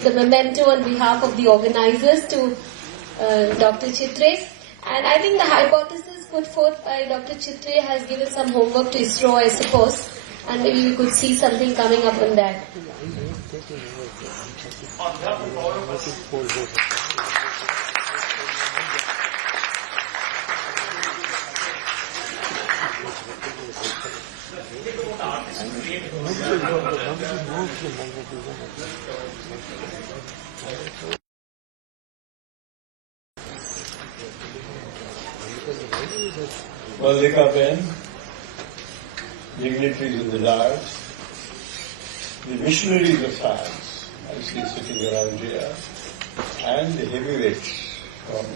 The memento on behalf of the organizers to Dr. Chitre. And I think the hypothesis put forth by Dr. Chitre has given some homework to ISRO, I suppose. And maybe we could see something coming up on that. Mallika-ben, dignitaries of the dais, the missionaries of science, I see sitting around here, and the heavyweights from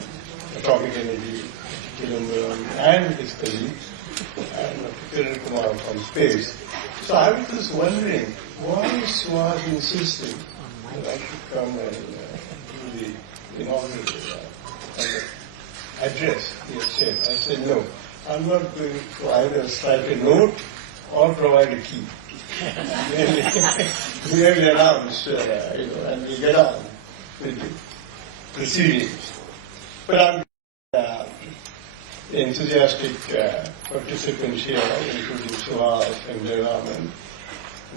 atomic energy, Chidambaram, and his colleagues, and Kiran Kumar from space. So I was just wondering, why Swaz insisted that I should come and do the inaugural address he had said. I said, no, I'm not going to either strike a note or provide a key. Merely announce, and we get on with the proceedings. But I'm enthusiastic participants here, including Suhas and Jairam and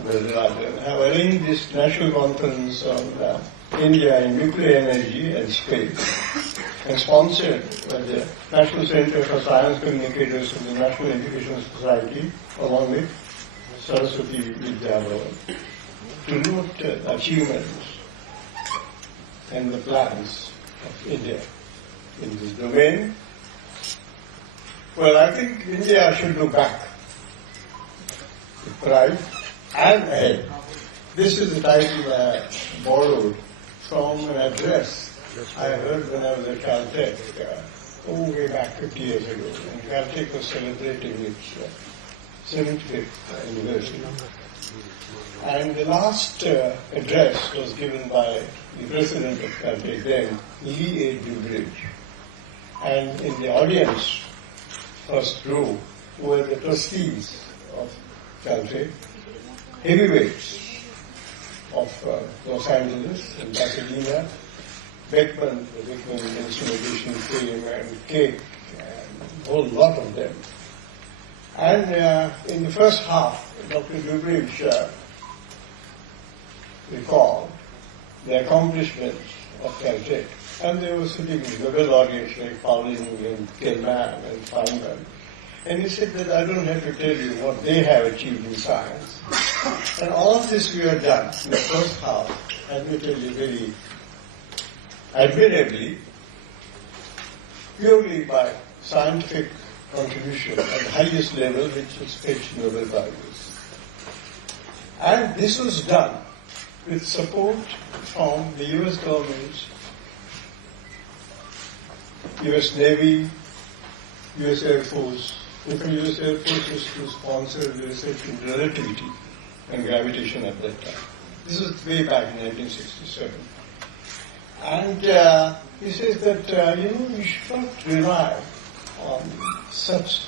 Vardarajan, have arranged this national conference on India in nuclear energy and space, and sponsored by the National Center for Science Communicators of the National Education Society, along with Saraswati Vidyabhavan, to note achievements and the plans of India in this domain. Well, I think India should look back with pride and ahead. This is the title I borrowed from an address I heard when I was at Caltech, way back 50 years ago. And Caltech was celebrating its 75th anniversary. And the last address was given by the president of Caltech then, Lee A. Dubridge. And in the audience, first row, were the trustees of Caltech, heavyweights of Los Angeles and Pasadena, Beckman, the Beckman instrumentation fame, and Cake, and a whole lot of them. And in the first half, Dr. Dubridge recalled the accomplishments of Caltech. And they were sitting in the well audience like Pauling and Kellman and Feynman. And he said that I don't have to tell you what they have achieved in science. And all of this we have done in the first half, admittedly very admirably, purely by scientific contribution at the highest level, which was fetched Nobel Prizes. And this was done with support from the US government's US Navy, US Air Force. In fact, US Air Force was to sponsor research in relativity and gravitation at that time. This was way back in 1967. And he says that, you should not rely on such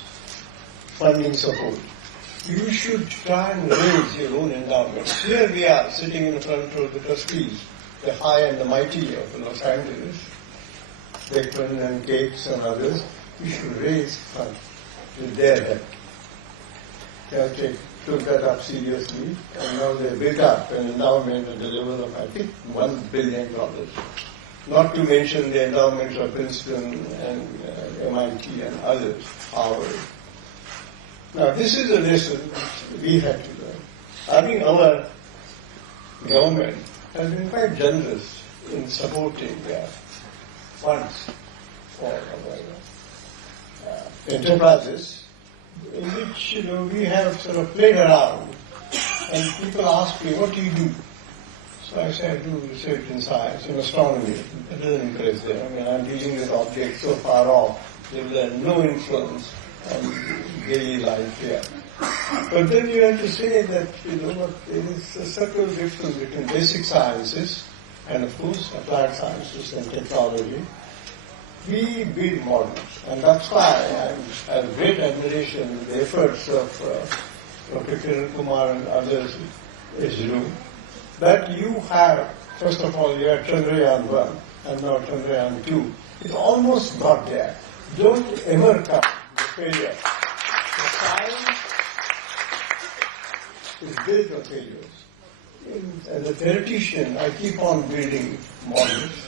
funding support. You should try and raise your own endowments. Here we are, sitting in the front row of the trustees, the high and the mighty of Los Angeles, Beckman and Gates and others. We should raise funds with their help. Caltech took that up seriously, and now they built up an endowment at the level of, I think, $1 billion. Not to mention the endowments of Princeton and MIT and others, Harvard. Now, this is a lesson which we had to learn. I think our government has been quite generous in supporting funds for enterprises in which we have sort of played around, and people ask me, what do you do? So I say I do research in science, in astronomy. It doesn't impress them. I mean, I'm dealing with objects so far off, they will have no influence on daily life here. But then you have to say that, there is a subtle difference between basic sciences and, of course, applied sciences and technology. We build models, and that's why I have great admiration for the efforts of Dr. Kiran Kumar and others assume, that you have, first of all, you have Chandrayaan 1 and now Chandrayaan 2. It almost got there. Don't ever come to failure. The science is built on failures. As a theoretician, I keep on building models.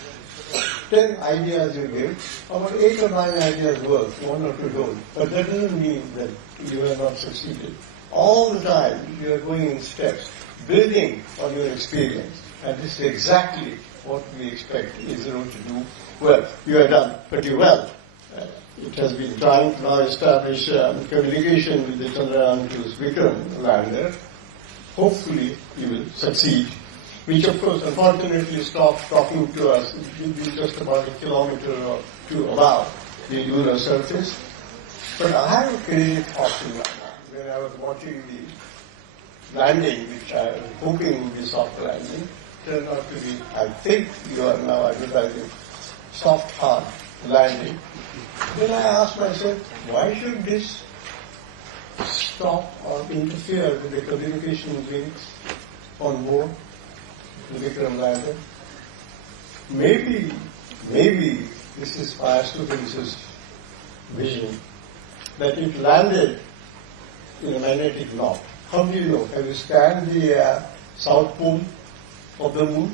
10 ideas you give, about 8 or 9 ideas work, 1 or 2 don't. But that doesn't mean that you have not succeeded. All the time you are going in steps, building on your experience. And this is exactly what we expect ISRO to do. Well, you have done pretty well. It has been trying to now establish communication with the Chandrayaan 2's Vikram lander. Hopefully you will succeed, which of course unfortunately stopped talking to us. It will be just about a kilometer or two above the lunar surface. But I have a crazy thought in my mind when I was watching the landing, which I was hoping would be soft landing. Turned out to be, I think you are now advertising, soft hard landing. Then I asked myself, why should this stop or interfere with the communication links on board the Vikram lander? Maybe this is Firestone vision, that it landed in a magnetic north. How do you know? Have you scanned the south pole of the moon?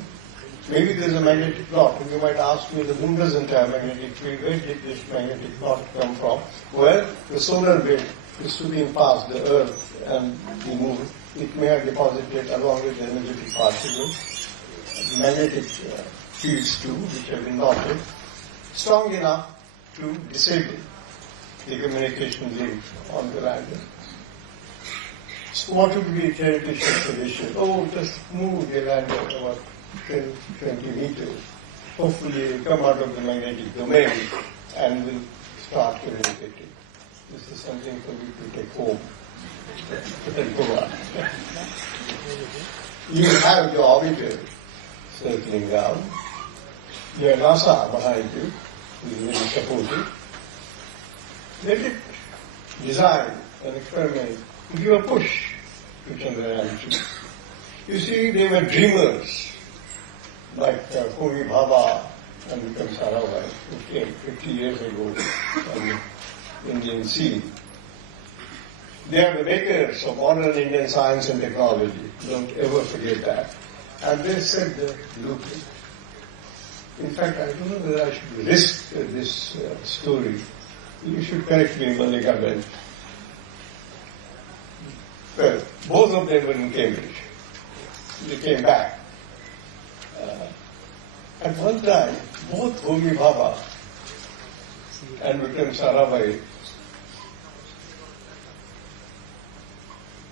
Maybe there is a magnetic north. And you might ask me, the moon doesn't have magnetic field. Where did this magnetic north come from? Well, the solar wind is sweeping past the Earth and the moon. It may have deposited along with the energetic particles magnetic fields too, which have been knotted, strong enough to disable the communication link on the lander. So what would be a theoretical solution? Oh, just move the lander about 10, 20 meters. Hopefully it will come out of the magnetic domain and will start communicating. This is something for you to take home. You have your orbiter circling down. You have NASA behind you, who is very supportive. Let it design an experiment to give a push to Chandrayaan 2. You see, they were dreamers, like Homi Bhabha and Vikram Sarabhai, who came 50 years ago on the Indian scene. They are the makers of modern Indian science and technology. Don't ever forget that. And they set the blueprint. In fact, I don't know whether I should risk this story. You should correct me, Malika Ben. Well, both of them were in Cambridge. They came back. At one time, both Homi Bhabha and Vikram Sarabhai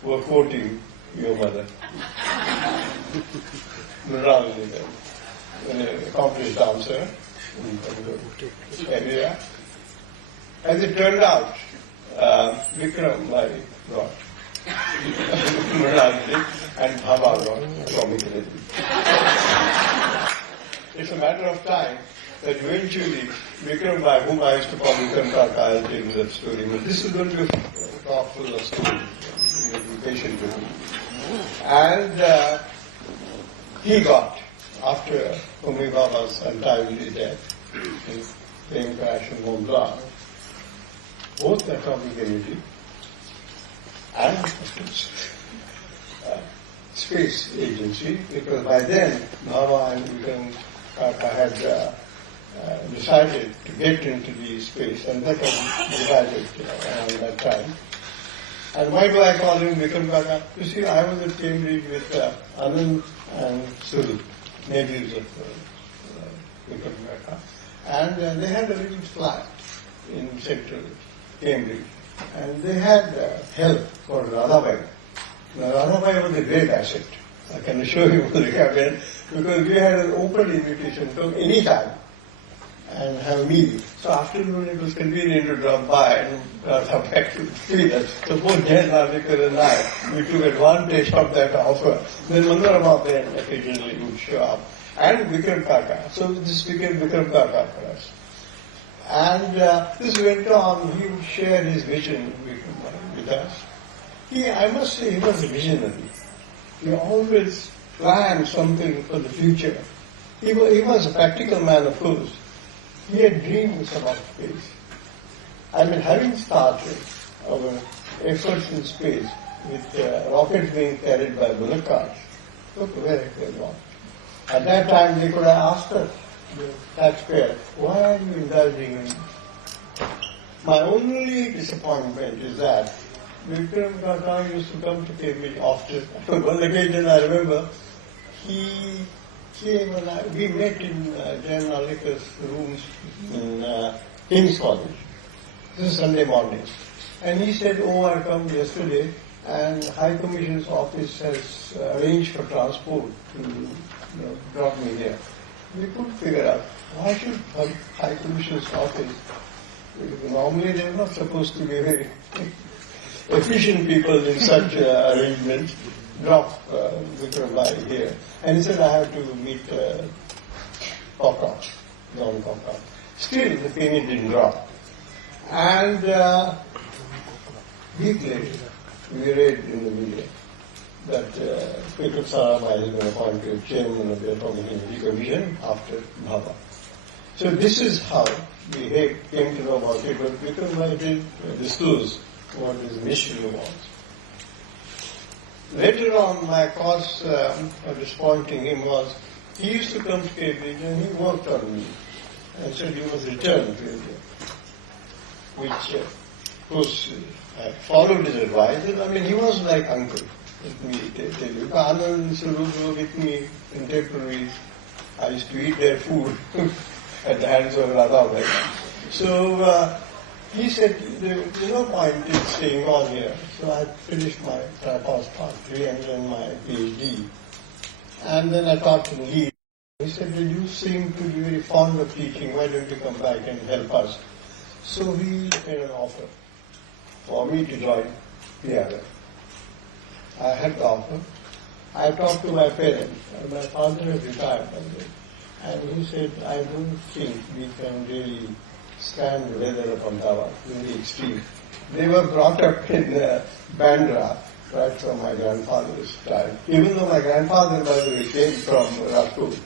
were quoting your mother, Mrinalini, an accomplished dancer in the area. As it turned out, Vikram, my God, Mrinalini and Bhabha got comically. It's a matter of time that eventually Vikram, by whom I used to call Vikram Kaka, I'll tell you that story. But this is going to be a talk full of stories. You have to be patient with me. And he got, after Homi Bhabha's untimely death, his plane crash in Mont Blanc, both the atomic energy and, of course, space agency, because by then Bhabha and Vikram Kaka had decided to get into the space, and that was decided around that time. And why do I call him Vikram Kaka? You see, I was at Cambridge with Anand and Suru, neighbors of Vikram Kaka, and they had a little flat in central Cambridge, and they had help for Radhabai. Now, Radhabai was a great asset. I can assure you, because we had an open invitation to any time and have a meal. So afternoon it was convenient to drop by and come back to feed us. So both Jain Navik and I, we took advantage of that offer. Then Mandarama then occasionally would show up. And Vikram Kaka. So this became Vikram Kaka for us. And this went on. He would share his vision with us. I must say, he was a visionary. He always planned something for the future. He was a practical man, of course. He had dreams about space. I mean, having started our efforts in space with rockets being carried by bullock carts, look where it was gone. At that time, they could have asked us, the taxpayer, why are you indulging in? My only disappointment is that Vikram Kaka used to come to Cambridge often. One occasion I remember, he came and we met in Jan Nalika's rooms in King's College. This is Sunday morning. And he said, oh, I come yesterday and High Commission's office has arranged for transport to drop me here. We couldn't figure out why should High Commission's office, because normally they're not supposed to be very efficient people in such arrangements, drop Vikram by here. And he said, I have to meet John Cockroach. Still, the penny didn't drop. And week later, we read in the media that Vikram Sarabhai has been appointed chairman of the Atomic Energy Commission after Bhabha. So this is how we came to know about it, but Vikram didn't disclose what his mission was. Later on, my cause of disappointing him was, he used to come to Cambridge and he worked on me and said he was returned to India, which, of course, I followed his advice. I mean, he was like uncle. Let me tell you. Anand and Surup were with me contemporaries. I used to eat their food at the hands of Radha. So he said, there's no point in staying on here. So I finished my passed part 3 and then my PhD. And then I taught in Leeds. He said, well, you seem to be very fond of teaching. Why don't you come back and help us? So he made an offer for me to join PRF. I had the offer. I talked to my parents. My father had retired by then. And he said, I don't think we can really stand the weather of Ahmedabad, very extreme. They were brought up in Bandra, right from my grandfather's time. Even though my grandfather, by the way, came from Rajkot.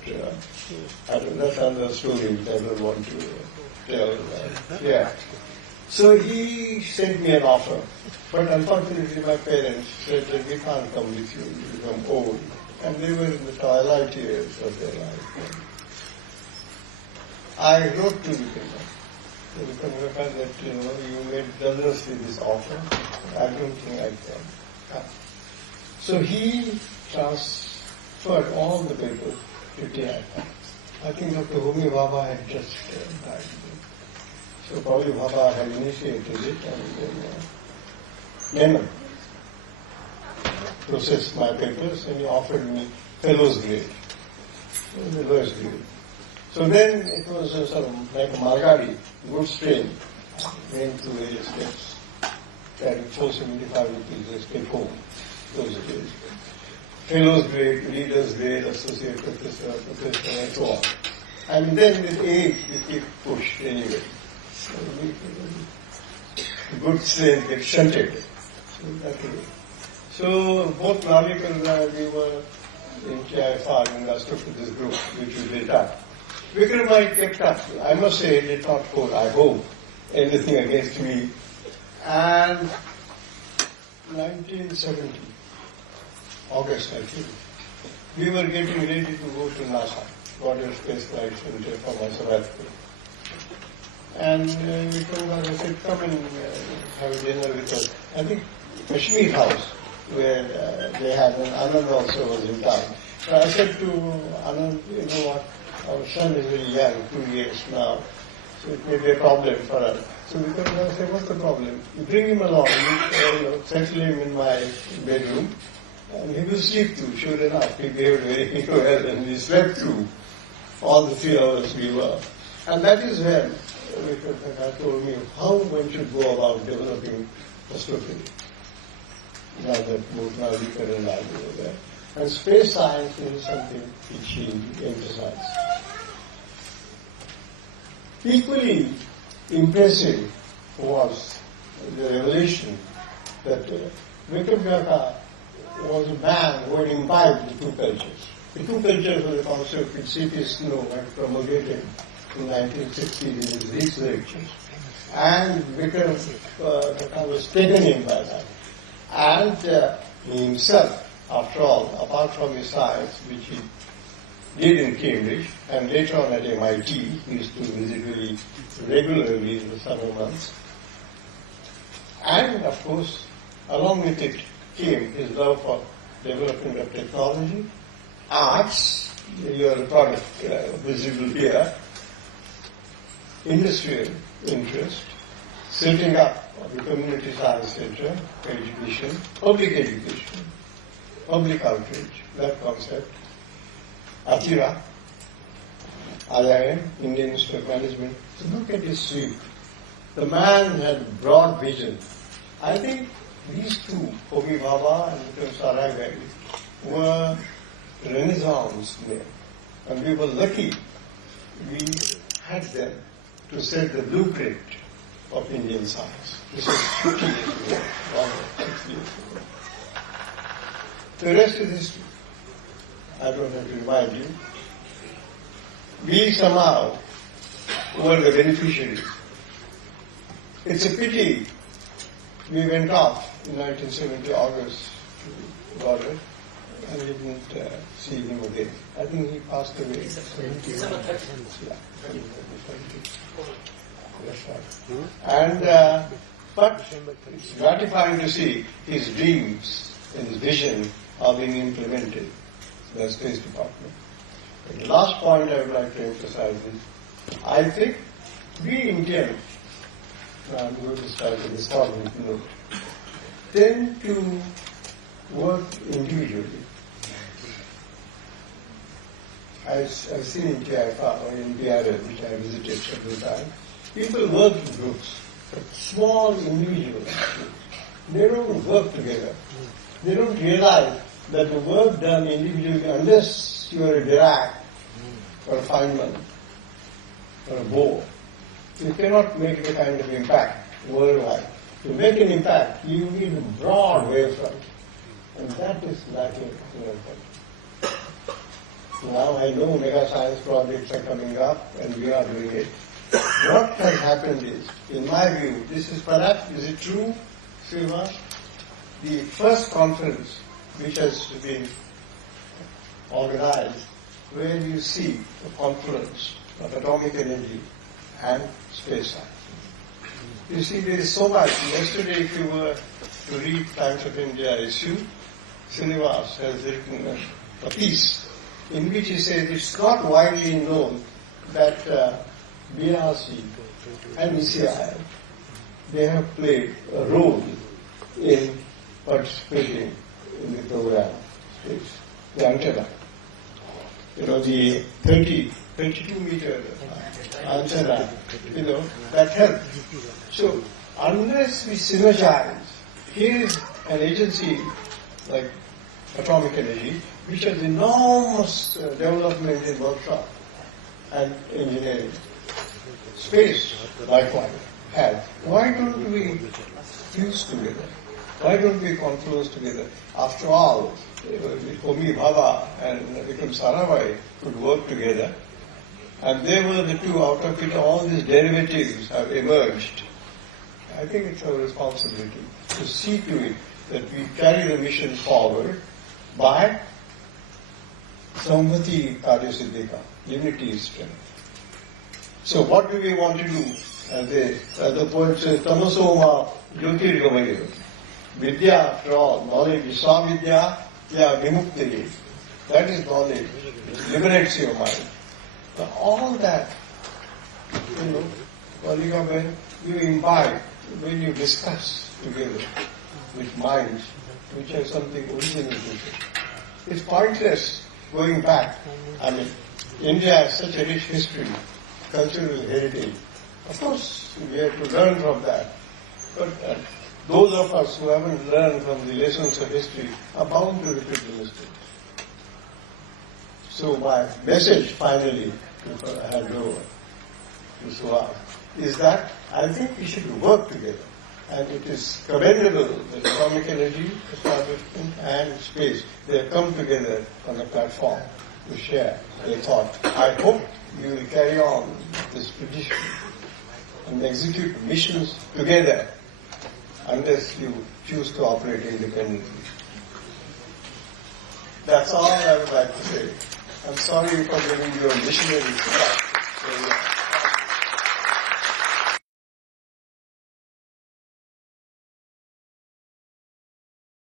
That's another story which I don't want to tell. Yeah. So he sent me an offer. But unfortunately, my parents said that we can't come with you, you become old. And they were in the twilight years of their life. I wrote to Vikram that, you made generously this offer. I don't think I can come. So he transferred all the papers to TI. I think Dr. Homi Bhabha had just died. So probably Bhabha had initiated it and then Menon processed my papers and he offered me fellow's grade, the lowest grade. So then it was sort of like a Margari, goods train, went through various steps, carried 475 rupees, escape home, those days. Fellow's grade, leader's grade, associate professor, and so on. And then with age, we keep pushed anyway. So goods train gets shunted. So both Nalik and I, we were in TIFR and I stuck to this group, which we built up. Vikram kept up. I must say, it did not hold, I hope, anything against me. And 1970, August, I think, we were getting ready to go to NASA, Goddard Space Flight Center for my sabbatical. And Vikram said, come and have a dinner with us. I think Kashmir House, where they had, and Anand also was in town. So I said to Anand, you know what, our son is very young, 2 years now, so it may be a problem for us. So Vikram said, what's the problem? You bring him along, settle him in my bedroom, and he will sleep through. Sure enough, he behaved very well, and we slept through all the 3 hours we were. And that is when Vikram told me how one should go about developing astrophysics. Now that both Nalika and I were there. And space science is something which he emphasized. Equally impressive was the revelation that Vikram was a man who had imbibed the two cultures. The two cultures was a concept which C.P. Snow had promulgated in 1960 in his researches. And Vikram was taken in by that. And he himself, after all, apart from his science, which he did in Cambridge, and later on at MIT, he used to visit regularly in the summer months. And, of course, along with it came his love for development of technology, arts, your product visible here, industrial interest, setting up the Community Science Center, education, public outreach, that concept, Atira, IIM, Indian Institute of Management. So look at his sweep. The man had broad vision. I think these two, Homi Bhabha and Vikram Sarabhai, were Renaissance men. And we were lucky we had them to set the blueprint of Indian science. This was 50 years ago, 60 years ago. The rest is history. I don't have to remind you. We somehow were the beneficiaries. It's a pity we went off in 1970 August to Goddard and we didn't see him again. I think he passed away. December 13th. Yeah. That's right. And but it's gratifying to see his dreams and his vision are being implemented by the Space Department. But the last point I would like to emphasize is, I think we Indians, I'm going to start with this comment note, tend to work individually. I've seen in TIFA or in BRL, which I visited several times, people work in groups, but small individuals. They don't work together. They don't realize that the work done individually, unless you are a Dirac or a Feynman or a Bohr, you cannot make the kind of impact worldwide. To make an impact, you need a broad wavefront, and that is lacking in our country. Now I know mega science projects are coming up, and we are doing it. What has happened is, in my view, this is perhaps, is it true, Srinivas? The first conference which has been organized, where you see a confluence of atomic energy and space science. You see, there is so much. Yesterday, if you were to read Times of India issue, Srinivas has written a piece in which he says it's not widely known that BRC and ECI, they have played a role in participating in the program. It's the antenna. You know, the 32-meter antenna, you know, that helps. So, unless we synergize, here is an agency like Atomic Energy, which has enormous development in workshop and engineering. Space, likewise, has. Why don't we fuse together? Why don't we confluence together? After all, Homi Bhabha and Vikram Sarabhai could work together, and they were the two. Out of it, all these derivatives have emerged. I think it's our responsibility to see to it that we carry the mission forward by Samvati Karyasiddhika, unity is strength. So what do we want to do? As the poet says, Tamasoma Jyotirgamaya. Vidya, after all, knowledge is Savidya, Vimukti. That is knowledge. It liberates your mind. But all that, you know, when you imbibe, when you discuss together with minds which have something original to say, it's pointless going back. I mean, India has such a rich history, cultural heritage. Of course, we have to learn from that. But those of us who haven't learned from the lessons of history are bound to repeat the mistakes. So my message finally, before I hand over to Suha, is that I think we should work together. And it is commendable that atomic energy establishment and space, they have come together on a platform to share their thought. I hope you will carry on this tradition and execute missions together unless you choose to operate independently. That's all I would like to say. I'm sorry for giving you a missionary start.